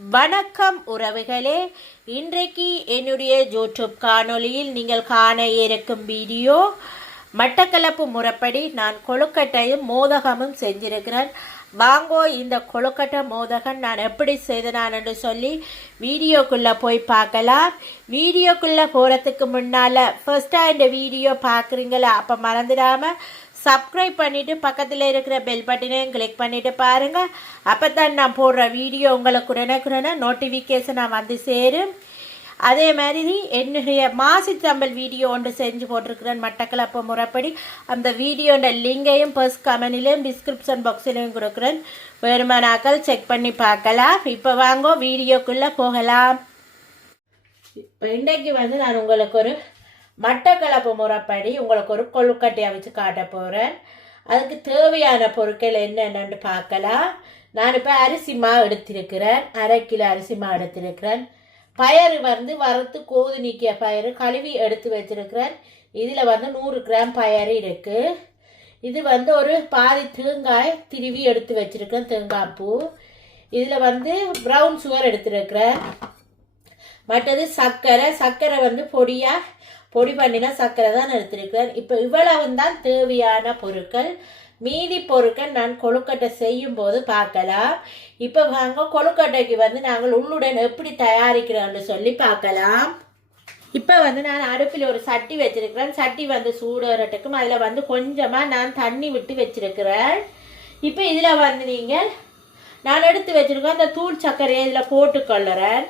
வணக்கம் உறவுகளே. இன்றைக்கு என்னுடைய யூடியூப் காணொலியில் நீங்கள் காண இருக்கும் வீடியோ மட்டக்களப்பு முறைப்படி நான் கொழுக்கட்டையும் மோதகமும் செஞ்சிருக்கிறேன். வாங்கோ இந்த கொழுக்கட்டை மோதகம் நான் எப்படி செய்தனான் என்று சொல்லி வீடியோக்குள்ளே போய் பார்க்கலாம். வீடியோக்குள்ளே போகிறதுக்கு முன்னால் ஃபஸ்ட்டாக இந்த வீடியோ பார்க்குறீங்களா? அப்போ மறந்துடாமல் சப்ஸ்கிரைப் பண்ணிவிட்டு பக்கத்தில் இருக்கிற பெல் பட்டனையும் கிளிக் பண்ணிவிட்டு பாருங்கள் அப்போ தான் நான் போடுற வீடியோ உங்களுக்கு உடனுக்குடனே நோட்டிஃபிகேஷனாக வந்து சேரும். அதே மாதிரி என்னுடைய மாசித்தம்பல் வீடியோ ஒன்று செஞ்சு போட்டிருக்கிறேன். மட்டக்களப்பு முறைப்படி. அந்த வீடியோட லிங்கையும் பர்ஸ் கமெண்ட்லேயும் டிஸ்கிரிப்ஷன் பாக்ஸ்லேயும் கொடுக்குறேன். வேறுமானாக்கள் செக் பண்ணி பார்க்கலாம். இப்போ வாங்கோ வீடியோக்குள்ளே போகலாம். இப்போ இன்றைக்கு வந்து நான் உங்களுக்கு ஒரு மட்டக்களப்பு முறைப்படி உங்களுக்கு ஒரு கொழுக்கட்டையை வச்சு காட்ட போகிறேன் அதுக்கு தேவையான பொருட்கள் என்னென்னு பார்க்கலாம். நான் இப்போ அரிசி மாவு எடுத்திருக்கிறேன். அரை கிலோ அரிசி மாவு எடுத்திருக்கிறேன். பயறு வந்து வறுத்து கோது நீக்கிய பயறு கழுவி எடுத்து வச்சிருக்கிறேன். இதில் வந்து நூறு கிராம் பயறு இருக்குது இது வந்து ஒரு பாதி தேங்காய் திருவி எடுத்து வச்சுருக்கேன் தேங்காய் பூ. இதில் வந்து ப்ரௌன் சுகர் எடுத்துருக்கிறேன். மற்றது சர்க்கரை. சர்க்கரை வந்து பொடியாக பொடி பண்ணின சர்க்கரை தான் எடுத்திருக்கிறேன். இப்போ இவ்வளவு தான் தேவையான பொருட்கள். மீதி பொருட்கள் நான் கொழுக்கட்டை செய்யும் போது பார்க்கலாம். இப்போ வாங்க கொழுக்கட்டைக்கு வந்து நாங்கள் உள்ளுடன் எப்படி தயாரிக்கிறோம்னு சொல்லி பார்க்கலாம். இப்போ வந்து நான் அடுப்பில் ஒரு சட்டி வச்சிருக்கிறேன். சட்டி வந்து சூடுறதுக்கும் அதில் வந்து கொஞ்சமாக நான் தண்ணி விட்டு வச்சிருக்கிறேன். இப்போ இதில் வந்து நீங்கள் நான் எடுத்து வச்சுருக்கோம் அந்த தூள் சர்க்கரையை இதில் போட்டுக்கொள்ளுறேன்.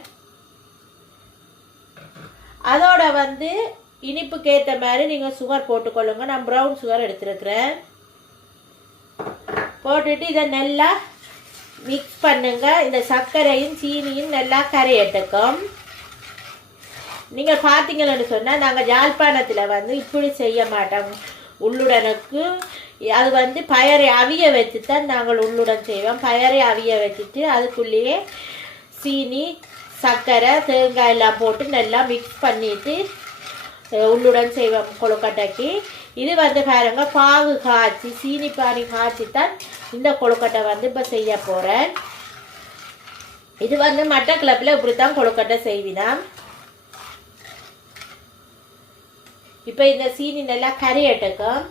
அதோட வந்து இனிப்புக்கு ஏற்ற மாதிரி நீங்கள் சுகர் போட்டுக்கொள்ளுங்க. நான் ப்ரௌன் சுகர் எடுத்துருக்குறேன். போட்டுட்டு இதை நல்லா மிக்ஸ் பண்ணுங்க. இந்த சர்க்கரையும் சீனியும் நல்லா கரையட்டுக்கும் நீங்கள் பார்த்தீங்கன்னு சொன்னால் நாங்கள் யாழ்ப்பாணத்தில் வந்து இப்படி செய்ய மாட்டோம். உள்ளுடனுக்கு. அது வந்து பயரை அவிய வச்சு தான் நாங்கள் உள்ளுடன் செய்வோம். பயரை அவிய வச்சுட்டு அதுக்குள்ளேயே சீனி சர்க்கரை தேங்காய் எல்லாம் போட்டு நல்லா மிக்ஸ் பண்ணிவிட்டு உள்ளுடன் செய்வோம் கொழுக்கட்டைக்கு. இது வந்து பாருங்க பாகு காய்ச்சி சீனி பானி காய்ச்சி தான் இந்த கொழுக்கட்டை வந்து இப்போ செய்ய போகிறேன் இது வந்து மட்டக்கிழப்பில் இப்படி தான் கொழுக்கட்டை செய்வினாம் இப்போ இந்த சீனி நல்லா கரையட்டுக்கும்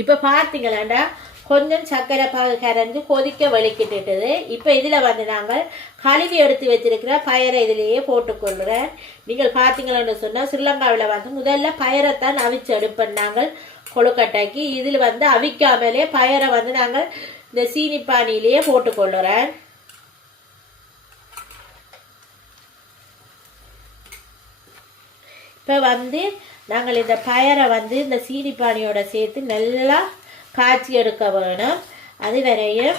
இப்போ பார்த்தீங்களாண்டா கொஞ்சம் சர்க்கரை பாகு கரைஞ்சி கொதிக்க வலிக்கிட்டுது இப்போ இதில் வந்து நாங்கள் கழுவி எடுத்து வச்சிருக்கிற பயரை இதிலேயே போட்டுக்கொள்கிறேன். நீங்கள் பார்த்தீங்களான்னு சொன்னால் ஸ்ரீலங்காவில் வந்து முதல்ல பயரைத்தான் அவிச்சு எடுப்பேன் நாங்கள் கொழுக்கட்டைக்கு. இதில் வந்து அவிக்காமலே பயரை வந்து நாங்கள் இந்த சீனி பானியிலேயே போட்டுக்கொள்ளுறேன் இப்போ வந்து நாங்கள் இந்த பயரை வந்து இந்த சீனி பானியோட சேர்த்து நல்லா காய்ச்சி எடுக்க வேணும். அது வரையும்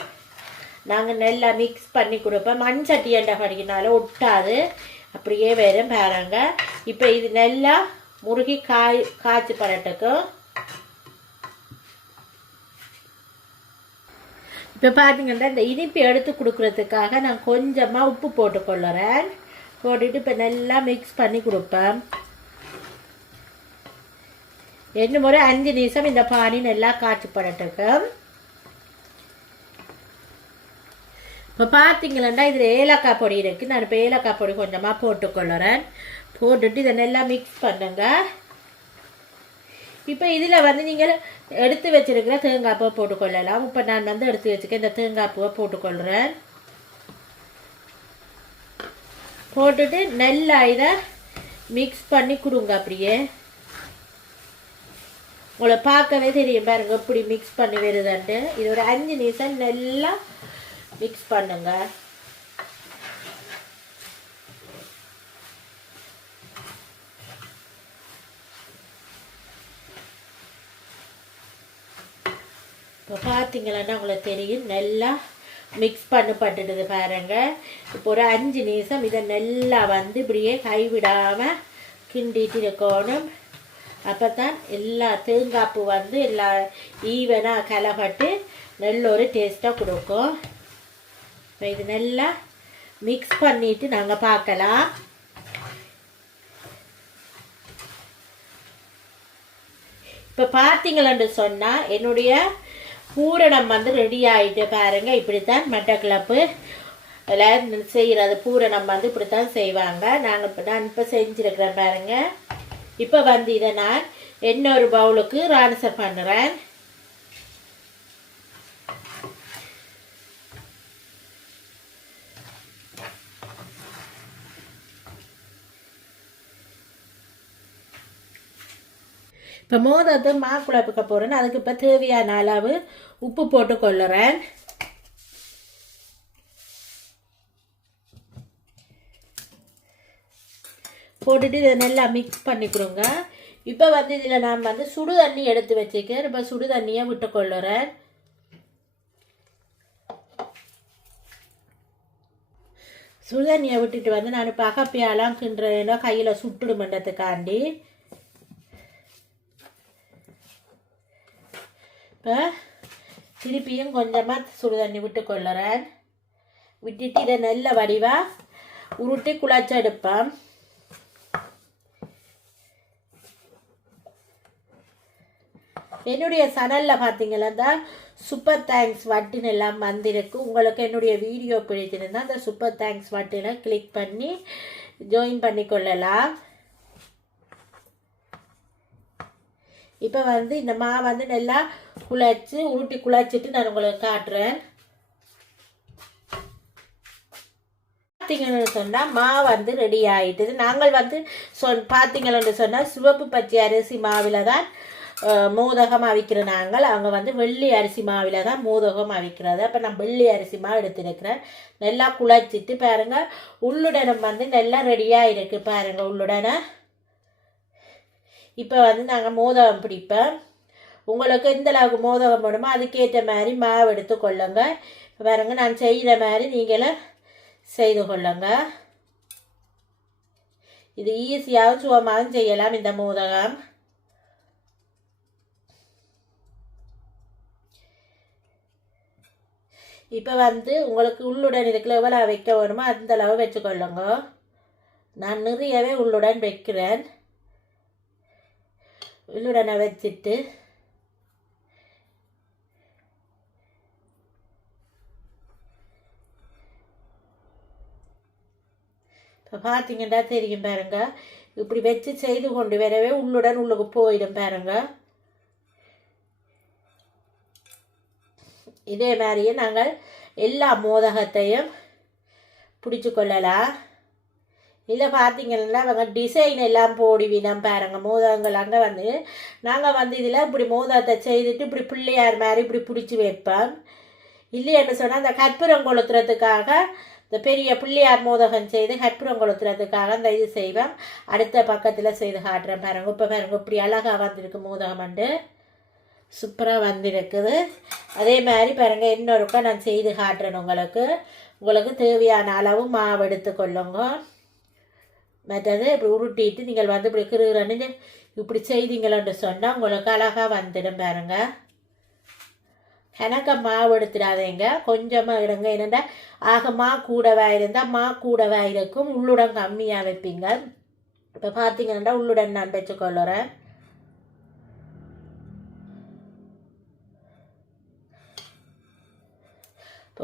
நாங்கள் நல்லா மிக்ஸ் பண்ணி கொடுப்போம். மண் சட்டி எண்டை படிக்கினால ஒட்டாது. அப்படியே வரும் பாருங்க. இப்போ இது நல்லா முருகி காய் காய்ச்சி பரட்டுக்கும் இப்போ பார்த்தீங்கன்னா இந்த இனிப்பு எடுத்து கொடுக்குறதுக்காக நான் கொஞ்சமாக உப்பு போட்டுக்கொள்ளுறேன். போட்டுட்டு இப்போ நல்லா மிக்ஸ் பண்ணி கொடுப்பேன். ரெண்டு முறை அஞ்சு நிமிஷம் இந்த பானி நல்லா காய்ச்சி படட்டுக்கு இப்போ பார்த்தீங்களா இதில் ஏலக்காய் பொடி இருக்குது நான் இப்போ ஏலக்காய் பொடி கொஞ்சமாக போட்டுக்கொள்ளுறேன். போட்டுட்டு இதை நல்லா மிக்ஸ் பண்ணுங்க. இப்போ இதில் வந்து நீங்கள் எடுத்து வச்சிருக்கிற தேங்காய் பூவை போட்டுக்கொள்ளலாம். இப்போ நான் வந்து எடுத்து வச்சுக்க இந்த தேங்காய் பூவை போட்டுக்கொள்கிறேன் போட்டுட்டு நல்லா இதை மிக்ஸ் பண்ணி கொடுங்க அப்படியே. உங்களை பார்க்கவே தெரியும் பாருங்க எப்படி மிக்ஸ் பண்ணி வருதுன்ட்டு. இது ஒரு அஞ்சு நிமிஷம் நல்லா மிக்ஸ் பண்ணுங்க. இப்போ பார்த்தீங்களன்னா உங்களுக்கு தெரியும் நல்லா மிக்ஸ் பண்ணப்பட்டுடுது பாருங்க. இப்போ ஒரு அஞ்சு நிமிஷம் இதை நல்லா வந்து இப்படியே கைவிடாமல் கிண்டிட்டு இருக்கணும். அப்போ தான் எல்லா தேங்காய்ப்பு வந்து எல்லா ஈவனாக கலப்பட்டு நல்ல ஒரு டேஸ்ட்டாக கொடுக்கும். இப்போ இது நல்லா மிக்ஸ் பண்ணிவிட்டு நாங்கள் பார்க்கலாம். இப்போ பார்த்தீங்களன்னு சொன்னால் என்னுடைய பூரணம் வந்து ரெடி ஆகிட்டு பாருங்க. இப்படித்தான் மட்டக்கிழப்பு எல்லாம் செய்கிறது பூரணம் வந்து இப்படித்தான் செய்வாங்க. நாங்கள் நான் இப்போ செஞ்சுருக்கிறேன் பாருங்க. இப்போ வந்து இதை நான் இன்னொரு பவுலுக்கு ரான்சர் பண்ணுறேன். இப்போ மோதத்தை மாக்குழப்புக்க போகிறேன்னு அதுக்கு இப்போ தேவையான அளவு உப்பு போட்டு கொள்ளுறேன். போட்டுட்டு இதை நல்லா மிக்ஸ் பண்ணிக்கிறோங்க இப்போ வந்து இதில் நான் வந்து சுடு தண்ணி எடுத்து வச்சுக்கிறேன் இப்போ சுடு தண்ணியை விட்டு கொள்ளுறேன் சுடு தண்ணியை விட்டுட்டு வந்து நான் இப்போ அகப்பியாலாம் கிண்டுறேனோ கையில் சுட்டுடுமன்றதுக்காண்டி இப்போ திருப்பியும் கொஞ்சமாக சுடு தண்ணி விட்டு கொள்ளுறேன் விட்டுட்டு இதை நல்ல வடிவாக உருட்டி குழச்செடுப்பேன் என்னுடைய சேனலில் பார்த்தீங்கன்னா தான் சூப்பர் தேங்க்ஸ் வட்டின் எல்லாம் வந்திருக்கு. உங்களுக்கு என்னுடைய வீடியோ பிடிச்சிருந்தால் அந்த சூப்பர் தேங்க்ஸ் வட்டினை கிளிக் பண்ணி ஜாயின் பண்ணிக்கொள்ளலாம் இப்போ வந்து இந்த மா வந்து நல்லா குழச்சி உருட்டி குழச்சிட்டு நான் உங்களுக்கு காட்டுறேன். பார்த்தீங்கன்னு சொன்னால் மா வந்து ரெடி ஆகிட்டுது நாங்கள் வந்து சொன் பார்த்தீங்கன்னு சொன்னால் சிவப்பு பச்சை அரிசி மாவில் தான் மோதகம் அவிக்கிற நாங்கள் அவங்க வந்து வெள்ளி அரிசி மாவில் தான் மோதகம் அவிக்கிறது அப்போ நான் வெள்ளி அரிசி மாவு எடுத்துருக்கிறேன். நல்லா குழச்சிட்டு பாருங்கள் உள்ளுடனம் வந்து நல்லா ரெடியாக இருக்குது பாருங்கள் உள்ளுடனே. இப்போ வந்து நாங்கள் மோதகம் பிடிப்போம். உங்களுக்கு எந்த அளவுக்கு மோதகம் போடுமோ அதுக்கேற்ற மாதிரி மாவு எடுத்து கொள்ளுங்க. பாருங்க நான் செய்கிற மாதிரி நீங்களும் செய்து கொள்ளுங்க. இது ஈஸியாகவும் சுகமாகவும் செய்யலாம் இந்த மோதகம். இப்போ வந்து உங்களுக்கு உள்ளுடன் இதுக்குள்ள எவ்வளோ வைக்க வேணுமோ அந்த அளவு வச்சுக்கொள்ளுங்க. நான் நிறையவே உள்ளுடன் வைக்கிறேன். உள்ளுடனை வச்சுட்டு இப்போ பார்த்தீங்கன்னா தெரியும் பாருங்க. இப்படி வச்சு செய்து கொண்டு வரவே உள்ளுடன் உள்ளுக்கு போயிடும் பாருங்கள் இதே மாதிரியே நாங்கள் எல்லா மோதகத்தையும் பிடிச்சி கொள்ளலாம் இதில் பார்த்தீங்கன்னா அவங்க டிசைன் எல்லாம் போடுவினம் பாருங்க மோதகங்கள் அங்கே வந்து. நாங்கள் வந்து இதில் இப்படி மோதகத்தை செய்துட்டு இப்படி பிள்ளையார் மாதிரி இப்படி பிடிச்சி வைப்போம். இல்லைன்னு சொன்னால் அந்த கற்பூரம் கொளுத்துறதுக்காக இந்த பெரிய பிள்ளையார் மோதகம் செய்து கற்பூரம் கொளுத்துறதுக்காக அந்த இது செய்வேன் அடுத்த பக்கத்தில் செய்து காட்டுறேன் பாருங்க. இப்போ பாருங்க இப்படி அழகாக வந்திருக்கு மோதகம் வந்து. சூப்பராக வந்திருக்குது. அதே மாதிரி பாருங்கள் இன்னொருக்கா நான் செய்து காட்டுறேன் உங்களுக்கு. உங்களுக்கு தேவையான அளவு மாவு எடுத்துக்கொள்ளுங்க மற்றது இப்படி உருட்டிட்டு நீங்கள் வந்து இப்படி கிருகிறன்னு இப்படி செய்தீங்களன்னு சொன்னால் உங்களுக்கு அழகாக வந்துடும் பாருங்க. கணக்க மாவு எடுத்துடாதீங்க. கொஞ்சமாக இடுங்க என்னென்னா ஆக மா கூடவாக இருந்தால் மா கூடவாக இருக்கும். உள்ளுடன் கம்மியாக வைப்பீங்க. இப்போ பார்த்தீங்கன்னா உள்ளுடன் நான் வச்சுக்கொள்ளுறேன்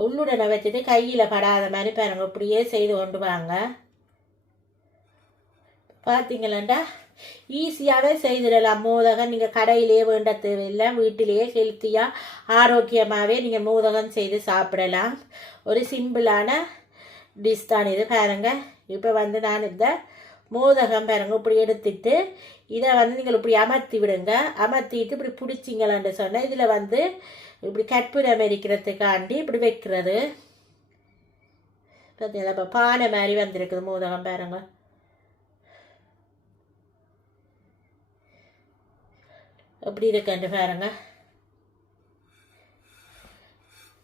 உள்ளுடனை வச்சுட்டு கையில் படாத மாதிரி பாருங்க இப்படியே செய்து கொண்டு வாங்க. பார்த்தீங்களா ஈஸியாகவே செய்திடலாம். மோதகம் நீங்கள் கடையிலே வேண்ட தேவையில்லை வீட்டிலேயே ஹெல்த்தியாக ஆரோக்கியமாகவே நீங்கள் மோதகம் செய்து சாப்பிடலாம். ஒரு சிம்பிளான டிஷ் தான் இது பாருங்க. இப்போ வந்து நான் இந்த மோதகம் பாருங்க இப்படி எடுத்துட்டு இதை வந்து நீங்கள் இப்படி அமர்த்தி விடுங்க. அமர்த்திட்டு இப்படி பிடிச்சிங்களான்னு சொன்னால் இதில் வந்து இப்படி கற்பூரம் எரிக்கிறதுக்காண்டி இப்படி வைக்கிறது. பார்த்தீங்களா இப்போ பானை மாதிரி வந்திருக்குது மோதகம் பாருங்க. எப்படி இருக்குன்னு பாருங்க.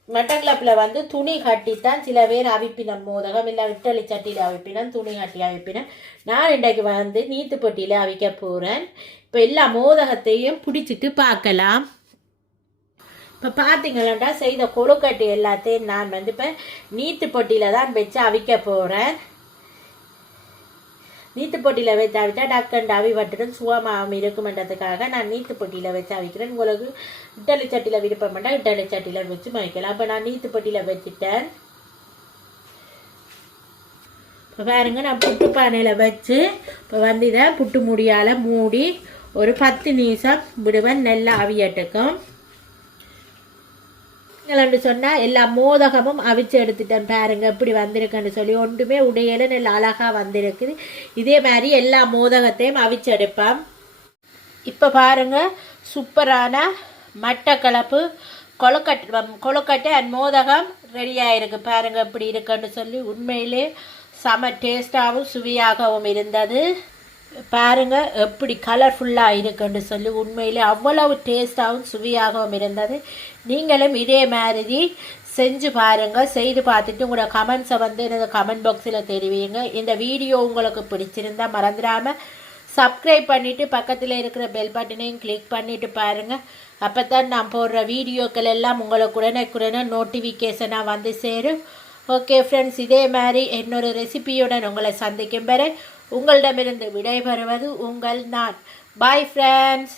மட்டக்கிளப்பில் வந்து துணி கட்டித்தான் சில பேர் அவிப்பினம் மோதகம் இல்லை விட்டலி சட்டியில் அவிப்பினம் துணி கட்டி அவிப்பினம் நான் இன்றைக்கு வந்து நீத்து பொட்டியில் அவிக்க போகிறேன் இப்போ எல்லா மோதகத்தையும் பிடிச்சிட்டு பார்க்கலாம். இப்போ பார்த்தீங்களாண்டா செய்த கொழுக்கட்டு எல்லாத்தையும் நான் வந்து இப்போ நீத்து பொட்டியில் தான் வச்சு அவிக்க போகிறேன் நீத்து பொட்டியில் வச்சு அவிட்டா டக்குண்டு அவி வட்டுடும். சுகமாகவும் இருக்குமன்றதுக்காக நான் நீத்து பொட்டியில் வச்சு அவிக்கிறேன். உங்களுக்கு இட்டலி சட்டியில் விருப்பம் பண்ணால் இட்டலி சட்டியில் வச்சு மயக்கலாம் அப்போ நான் நீத்து பொட்டியில் வச்சுட்டேன். இப்போ பாருங்க நான் புட்டு பானையில் வச்சு இப்போ வந்து இதை புட்டு முடியால் மூடி ஒரு பத்து நிமிஷம் விடுவேன். நல்லா அவியட்டுக்கும். என்று சொன்னால் எல்லா மோதகமும் அவிச்சு எடுத்துட்டேன் பாருங்க இப்படி வந்திருக்குன்னு சொல்லி. ஒன்றுமே உடையல நல்ல அழகாக வந்திருக்குது. இதே மாதிரி எல்லா மோதகத்தையும் அவிச்சு எடுப்பேன். இப்போ பாருங்க சூப்பரான மட்டக்களப்பு கொழுக்கட்டை கொழுக்கட்டை அண்ட் மோதகம் ரெடியாக இருக்கு பாருங்க இப்படி இருக்குன்னு சொல்லி. உண்மையிலே செம டேஸ்ட்டாகவும் சுவையாகவும் இருந்தது. பாருங்க எப்படி கலர்ஃபுல்லாக இருக்குன்னு சொல்லி உண்மையிலே அவ்வளவு டேஸ்டாகவும் சுவையாகவும் இருந்தது. நீங்களும் இதே மாதிரி செஞ்சு பாருங்க செய்து பார்த்துட்டு உங்களோட கமெண்ட்ஸை வந்து எனது கமெண்ட் பாக்ஸில் தெரிவிங்க. இந்த வீடியோ உங்களுக்கு பிடிச்சிருந்தா மறந்துடாமல் சப்ஸ்கிரைப் பண்ணிவிட்டு பக்கத்தில் இருக்கிற பெல் பட்டனையும் கிளிக் பண்ணிவிட்டு பாருங்கள் அப்போ தான் நான் போடுற வீடியோக்கள் எல்லாம் உங்களுக்கு உடனே நோட்டிஃபிகேஷனாக வந்து சேரும். ஓகே ஃப்ரெண்ட்ஸ் இதே மாதிரி என்னோட ரெசிபியுடன் உங்களை சந்திக்கும் பெற உங்களிடமிருந்து விடைபெறுவது உங்கள் நான். Bye friends